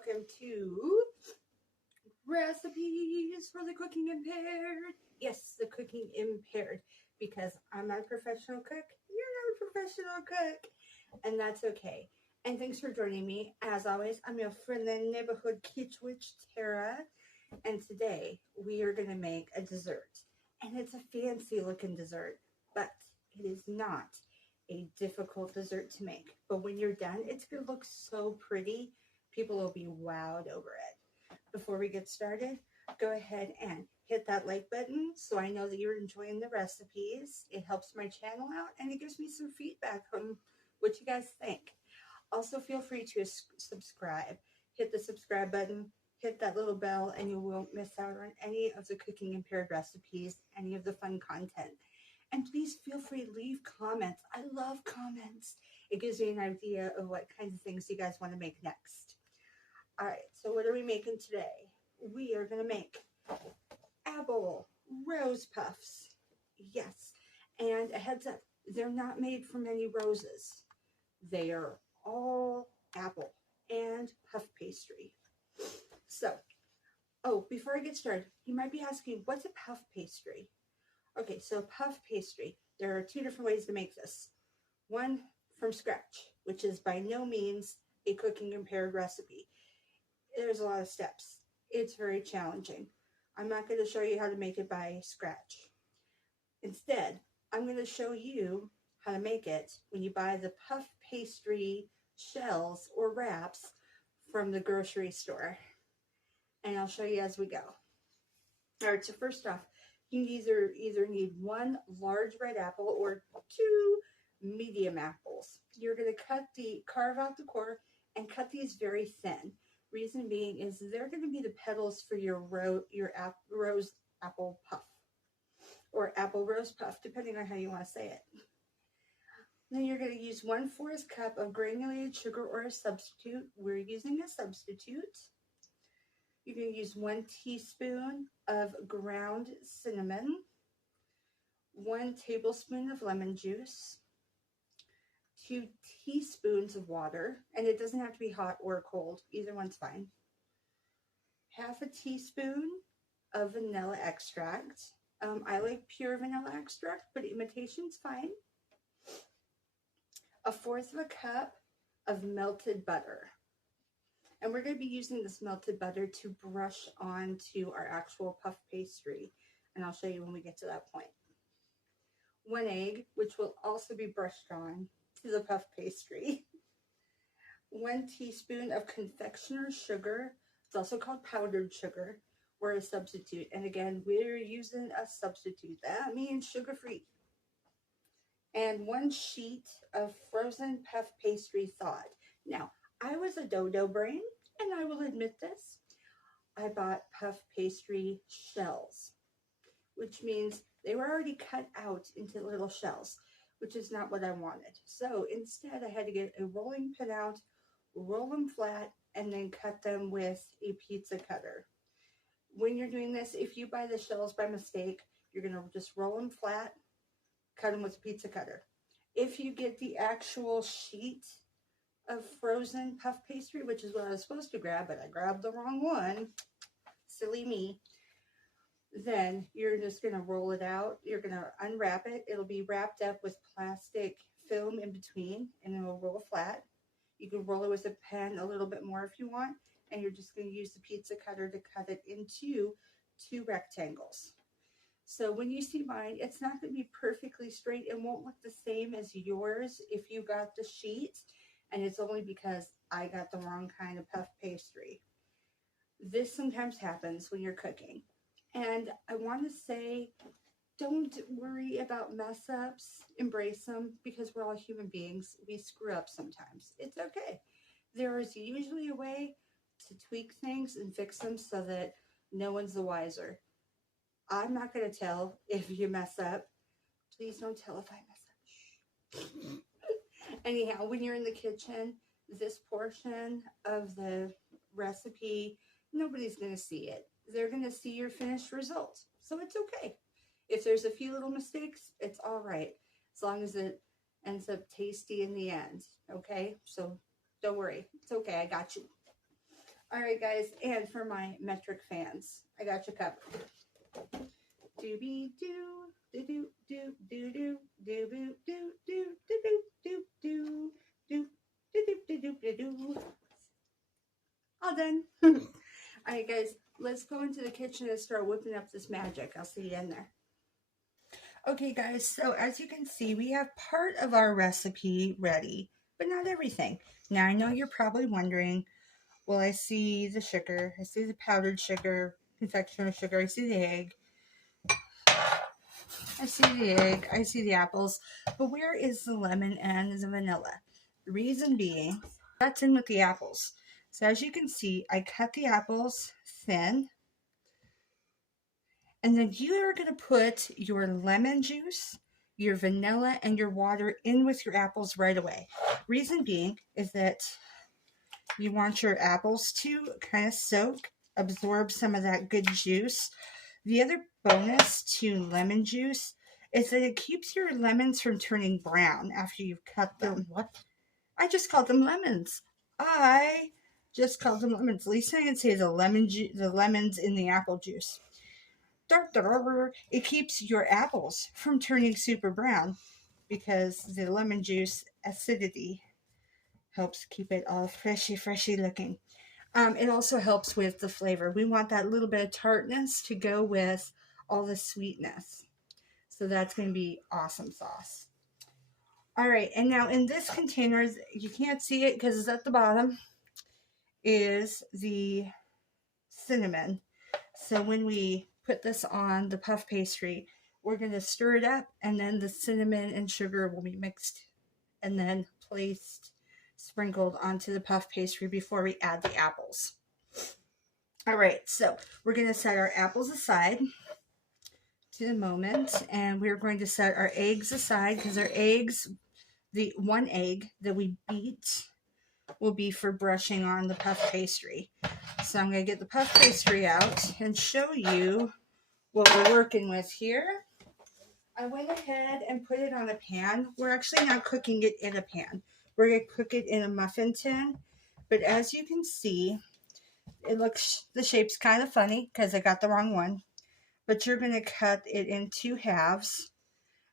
welcome to Recipes for the Cooking Impaired. Yes, the Cooking Impaired, because I'm not a professional cook, you're not a professional cook, and that's okay. And thanks for joining me. As always, I'm your friendly neighborhood kitchen witch, Tara, and today we are going to make a dessert. And it's a fancy looking dessert, but it is not a difficult dessert to make. But when you're done, it's going to look so pretty. People will be wowed over it. Before we get started, go ahead and hit that like button so I know that you're enjoying the recipes. It helps my channel out and it gives me some feedback on what you guys think. Also, feel free to subscribe. Hit the subscribe button, hit that little bell, and you won't miss out on any of the Cooking Impaired recipes, any of the fun content. And please feel free to leave comments. I love comments. It gives me an idea of what kinds of things you guys want to make next. All right, so what are we making today? We are going to make apple rose puffs. Yes, and a heads up, they're not made from any roses. They are all apple and puff pastry. So, before I get started, you might be asking, what's a puff pastry? Okay, so puff pastry, there are two different ways to make this. One from scratch, which is by no means a cooking impaired recipe. There's a lot of steps. It's very challenging. I'm not going to show you how to make it by scratch. Instead, I'm going to show you how to make it when you buy the puff pastry shells or wraps from the grocery store. And I'll show you as we go. All right, so first off, you either need one large red apple or two medium apples. You're going to carve out the core and cut these very thin. Reason being is they're going to be the petals for your rose apple puff or apple rose puff, depending on how you want to say it. Then you're going to use 1/4 cup of granulated sugar or a substitute. We're using a substitute. You're going to use 1 teaspoon of ground cinnamon, 1 tablespoon of lemon juice, 2 teaspoons of water, and it doesn't have to be hot or cold. Either one's fine. 1/2 teaspoon of vanilla extract. I like pure vanilla extract, but imitation's fine. 1/4 cup of melted butter. And we're going to be using this melted butter to brush onto our actual puff pastry. And I'll show you when we get to that point. 1 egg, which will also be brushed on to the puff pastry. 1 teaspoon of confectioner's sugar. It's also called powdered sugar or a substitute. And again, we're using a substitute. That means sugar-free. And 1 sheet of frozen puff pastry thawed. Now, I was a dodo brain, and I will admit this. I bought puff pastry shells, which means they were already cut out into little shells, which is not what I wanted. So instead, I had to get a rolling pin out, roll them flat, and then cut them with a pizza cutter. When you're doing this, if you buy the shells by mistake, you're going to just roll them flat, cut them with a pizza cutter. If you get the actual sheet of frozen puff pastry, which is what I was supposed to grab, but I grabbed the wrong one, silly me, then you're just going to roll it out. You're going to unwrap it. It'll be wrapped up with plastic film in between, and it will roll flat. You can roll it with a pen a little bit more if you want, and you're just going to use the pizza cutter to cut it into 2 rectangles. So when you see mine, it's not going to be perfectly straight. It won't look the same as yours if you got the sheet, and it's only because I got the wrong kind of puff pastry. This sometimes happens when you're cooking. And I want to say, don't worry about mess ups. Embrace them, because we're all human beings. We screw up sometimes. It's okay. There is usually a way to tweak things and fix them so that no one's the wiser. I'm not going to tell if you mess up. Please don't tell if I mess up. Shh. Anyhow, when you're in the kitchen, this portion of the recipe, nobody's going to see it. They're going to see your finished result. So it's okay. If there's a few little mistakes, it's all right. As long as it ends up tasty in the end. Okay? So don't worry. It's okay. I got you. All right, guys, and for my metric fans, I got you covered. Doobie doo, doo doo doo doo doo doo doo doo doo doo doo doo doo doo doo doo doo. All done. All right, guys, let's go into the kitchen and start whipping up this magic. I'll see you in there. Okay, guys, so as you can see, we have part of our recipe ready, but not everything. Now, I know you're probably wondering, well, I see the sugar, I see the powdered sugar, confectioner sugar, I see the egg, I see the apples, but where is the lemon and the vanilla? The reason being, that's in with the apples. So as you can see, I cut the apples thin, and then you are going to put your lemon juice, your vanilla, and your water in with your apples right away. Reason being is that you want your apples to kind of soak, absorb some of that good juice. The other bonus to lemon juice is that it keeps your lemons from turning brown after you've cut them. What? I just called them lemons. I just called them lemons. At least I can say the lemons in the apple juice. It keeps your apples from turning super brown because the lemon juice acidity helps keep it all freshy looking. It also helps with the flavor. We want that little bit of tartness to go with all the sweetness. So that's going to be awesome sauce. All right, and now in this container, you can't see it because it's at the bottom, is the cinnamon. So when we put this on the puff pastry, we're going to stir it up, and then the cinnamon and sugar will be mixed and then placed, sprinkled onto the puff pastry before we add the apples. All right, so we're going to set our apples aside to the moment, and we're going to set our eggs aside because our eggs, the one egg that we beat, will be for brushing on the puff pastry. So I'm going to get the puff pastry out and show you what we're working with here. I went ahead and put it on a pan. We're actually not cooking it in a pan. We're going to cook it in a muffin tin. But as you can see, it looks, the shape's kind of funny because I got the wrong one. But you're going to cut it in 2 halves,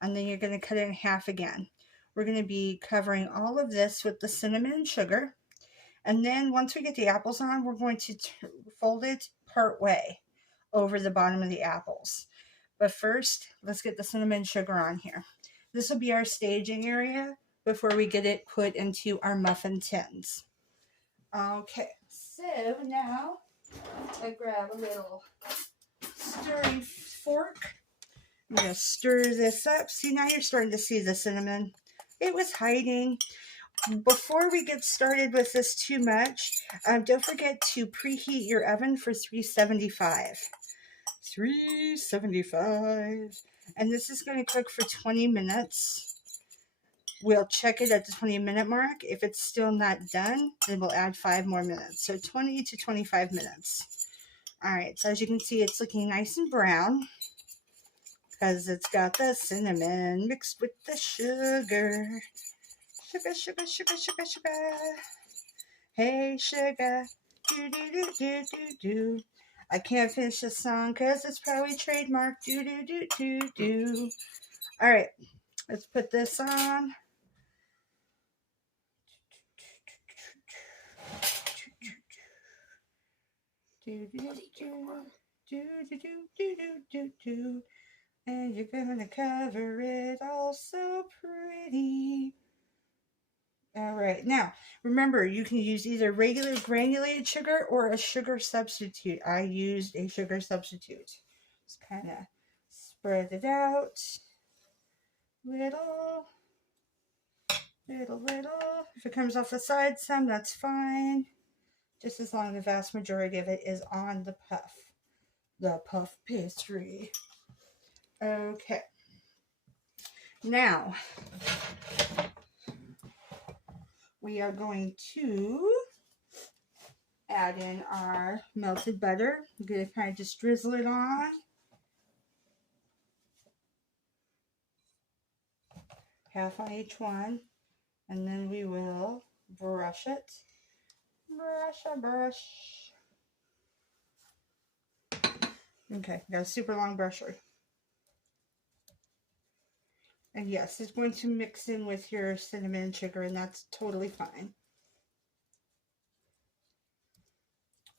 and then you're going to cut it in half again. We're going to be covering all of this with the cinnamon and sugar. And then once we get the apples on, we're going to fold it part way over the bottom of the apples. But first, let's get the cinnamon and sugar on here. This will be our staging area before we get it put into our muffin tins. Okay, so now I grab a little stirring fork. I'm going to stir this up. See, now you're starting to see the cinnamon. It was hiding. Before we get started with this too much, don't forget to preheat your oven for 375. 375. And this is going to cook for 20 minutes. We'll check it at the 20-minute mark. If it's still not done, then we'll add 5 more minutes. So 20 to 25 minutes. All right, so as you can see, it's looking nice and brown because it's got the cinnamon mixed with the sugar. Sugar. Hey, sugar. Do. I can't finish this song because it's probably trademark. Do. All right, let's put this on. Do. And you're gonna cover it all so pretty. All right, now remember, you can use either regular granulated sugar or a sugar substitute. I used a sugar substitute. Just kind of spread it out. Little. If it comes off the side some, that's fine. Just as long as the vast majority of it is on the puff pastry. Okay. Now, we are going to add in our melted butter. I'm going to kind of just drizzle it on. Half on each one. And then we will brush it. brush. Okay, got a super long brusher. And yes, it's going to mix in with your cinnamon and sugar, and that's totally fine.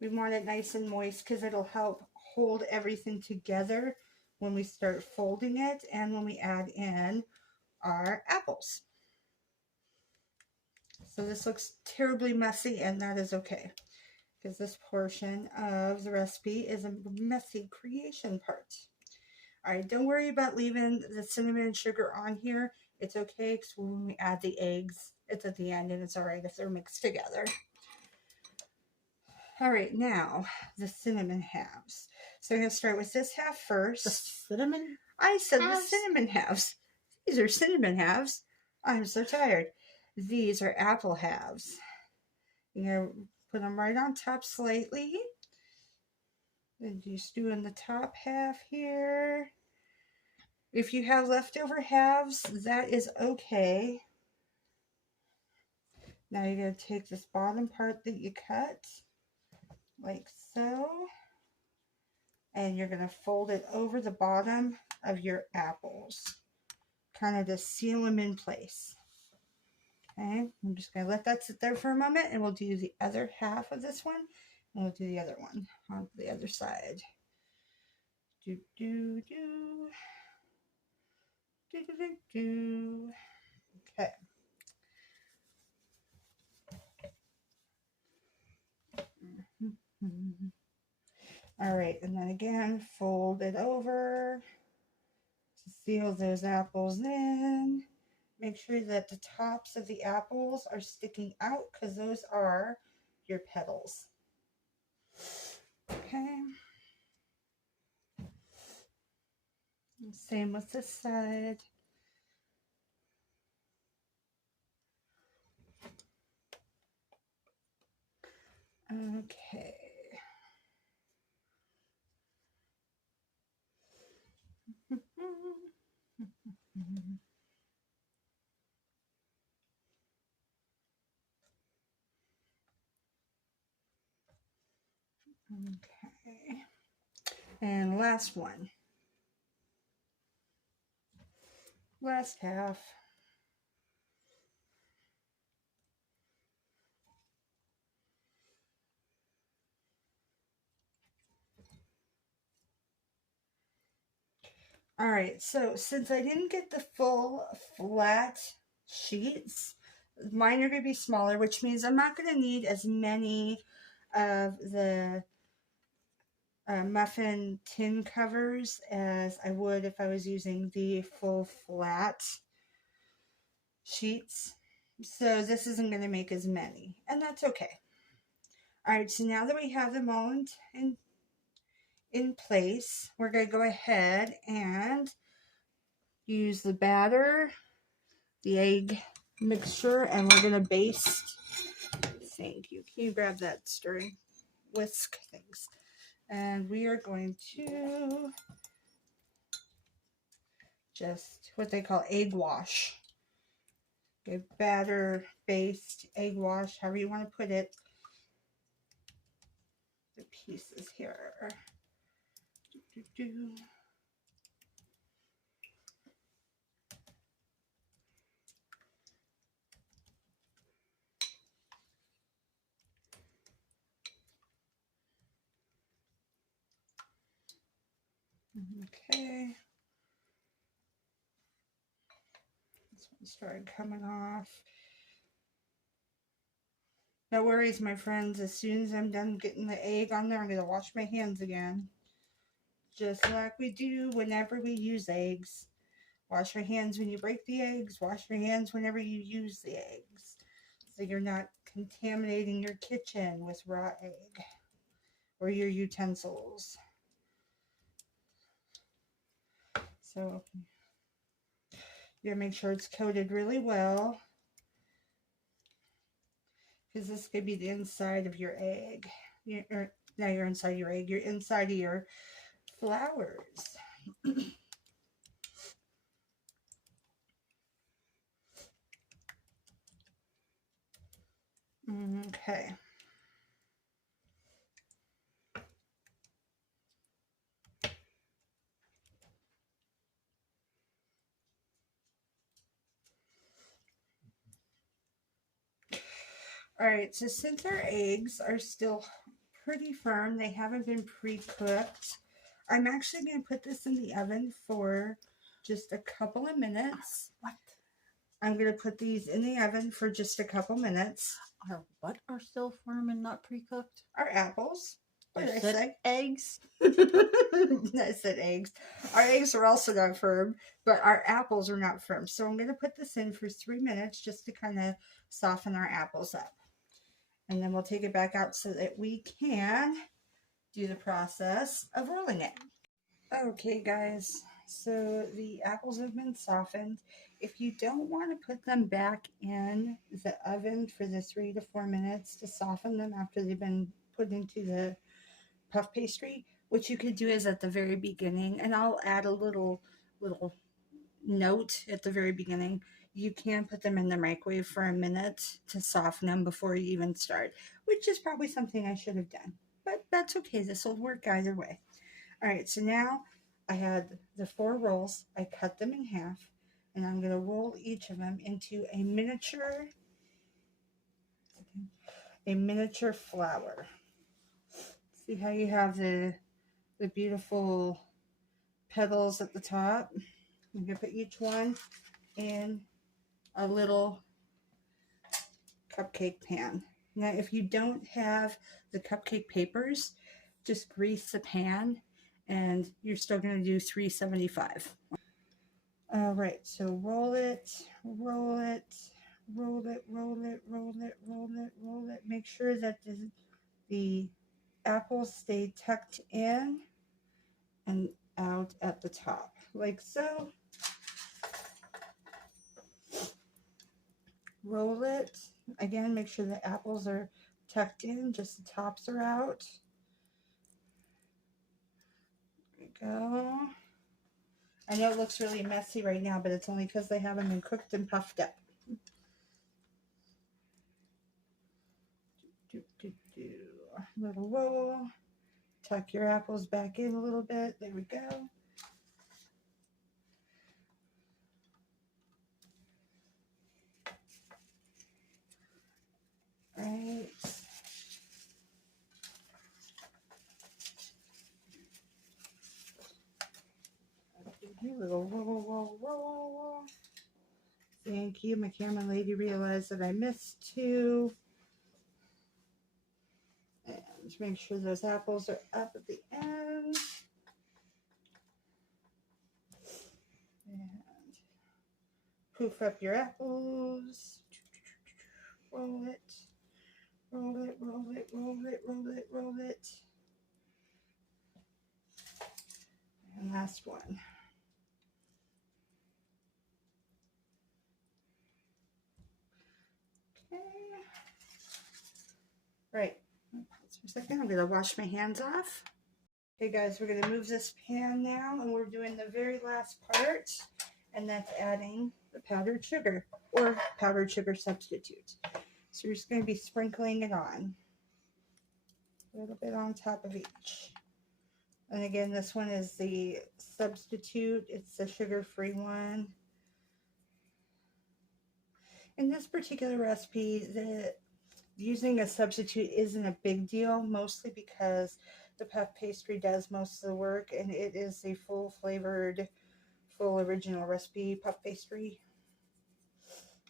We want it nice and moist because it'll help hold everything together when we start folding it and when we add in our apples. So this looks terribly messy, and that is okay, because this portion of the recipe is a messy creation part. All right, don't worry about leaving the cinnamon and sugar on here. It's okay, because when we add the eggs, it's at the end, and it's all right if they're mixed together. All right, now the cinnamon halves. So I'm going to start with this half first. The cinnamon? I said halves? The cinnamon halves. These are cinnamon halves. I'm so tired. These are apple halves. You're going to put them right on top slightly. And just doing the top half here. If you have leftover halves, that is okay. Now you're going to take this bottom part that you cut, like so. And you're going to fold it over the bottom of your apples, kind of to seal them in place. Okay, I'm just going to let that sit there for a moment, and we'll do the other half of this one, and we'll do the other one on the other side. Do, do, do. Do, do, do, do. Okay. All right, and then again, fold it over to seal those apples in. Make sure that the tops of the apples are sticking out, because those are your petals. Okay. Same with this side. Okay. Okay. And last one. Last half. All right, so since I didn't get the full flat sheets, mine are going to be smaller, which means I'm not going to need as many of the muffin tin covers as I would if I was using the full flat sheets. So this isn't going to make as many, and that's okay. All right, so now that we have them all in place, we're going to go ahead and use the batter, the egg mixture, and we're going to baste. Thank you. Can you grab that stirring whisk? Thanks. And we are going to just what they call egg wash. Okay, batter, baste, egg wash, however you want to put it. The pieces here. Do, do, do. Okay. This one started coming off. No worries, my friends. As soon as I'm done getting the egg on there, I'm going to wash my hands again. Just like we do whenever we use eggs. Wash your hands when you break the eggs. Wash your hands whenever you use the eggs. So you're not contaminating your kitchen with raw egg or your utensils. So you gotta make sure it's coated really well, because this could be the inside of your egg. Now you're inside your egg. You're inside of your flowers. Okay. All right, so since our eggs are still pretty firm, they haven't been pre-cooked, I'm actually going to put this in the oven for just a couple of minutes. What? I'm going to put these in the oven for just a couple minutes. Our what are still firm and not pre-cooked? Our apples. What did I say? Eggs. I said eggs. Our eggs are also not firm, but our apples are not firm. So I'm going to put this in for 3 minutes just to kind of soften our apples up. And then we'll take it back out so that we can do the process of rolling it. Okay, guys, so the apples have been softened. If you don't want to put them back in the oven for the 3 to 4 minutes to soften them after they've been put into the puff pastry, what you could do is at the very beginning, and I'll add a little note at the very beginning, you can put them in the microwave for a minute to soften them before you even start, which is probably something I should have done, but that's okay. This will work either way. All right, so now I had the 4 rolls. I cut them in half, and I'm going to roll each of them into a miniature flower. See how you have the beautiful petals at the top? I'm going to put each one in a little cupcake pan. Now, if you don't have the cupcake papers, just grease the pan, and you're still going to do 375. All right, so roll it, roll it, roll it, roll it, roll it, roll it, roll it. Make sure that the apples stay tucked in and out at the top, like so. Roll it. Again, make sure the apples are tucked in, just the tops are out. There we go. I know it looks really messy right now, but it's only because they haven't been cooked and puffed up. Little roll. Tuck your apples back in a little bit. There we go. Right. Little roll. Thank you. My camera lady realized that I missed 2. And make sure those apples are up at the end. And poof up your apples. Roll it. Roll it, roll it, roll it, roll it, roll it. And last one. Okay. Right. For a second, I'm going to wash my hands off. Okay, guys, we're going to move this pan now, and we're doing the very last part, and that's adding the powdered sugar or powdered sugar substitute. So we're just going to be sprinkling it on. A little bit on top of each. And again, this one is the substitute. It's the sugar-free one. In this particular recipe, using a substitute isn't a big deal, mostly because the puff pastry does most of the work, and it is a full-flavored, full original recipe puff pastry.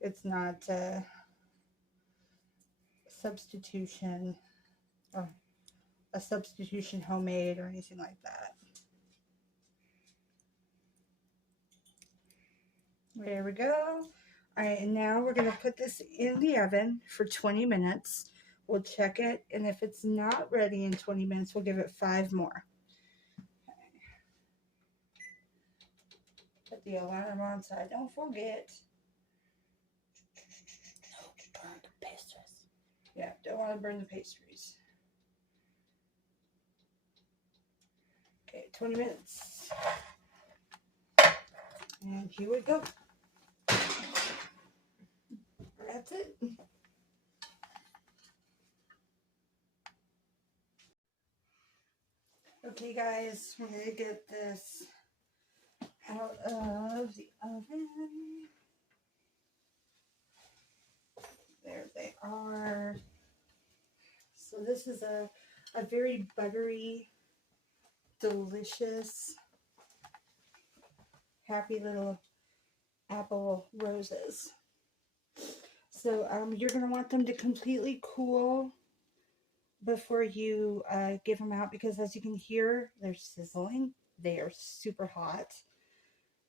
It's not a substitution or a substitution homemade or anything like that. There we go. All right, and now we're going to put this in the oven for 20 minutes. We'll check it, and if it's not ready in 20 minutes, we'll give it 5 more. Okay. Put the alarm on so I don't forget. Don't burn the pastries. Yeah, don't want to burn the pastries. Okay, 20 minutes. And here we go. That's it. Okay, guys, we're going to get this out of the oven. there they are. So this is a very buttery, delicious, happy little apple roses. So you're going to want them to completely cool before you give them out, because as you can hear, they're sizzling. They are super hot.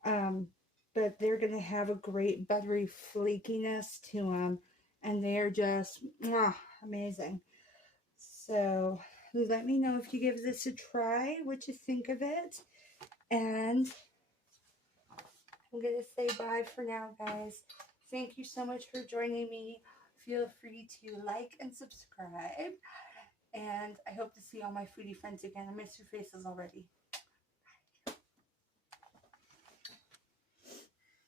But they're going to have a great buttery flakiness to them, and they are just amazing. So let me know if you give this a try, what you think of it. And I'm going to say bye for now, guys. Thank you so much for joining me. Feel free to like and subscribe. And I hope to see all my foodie friends again. I miss your faces already.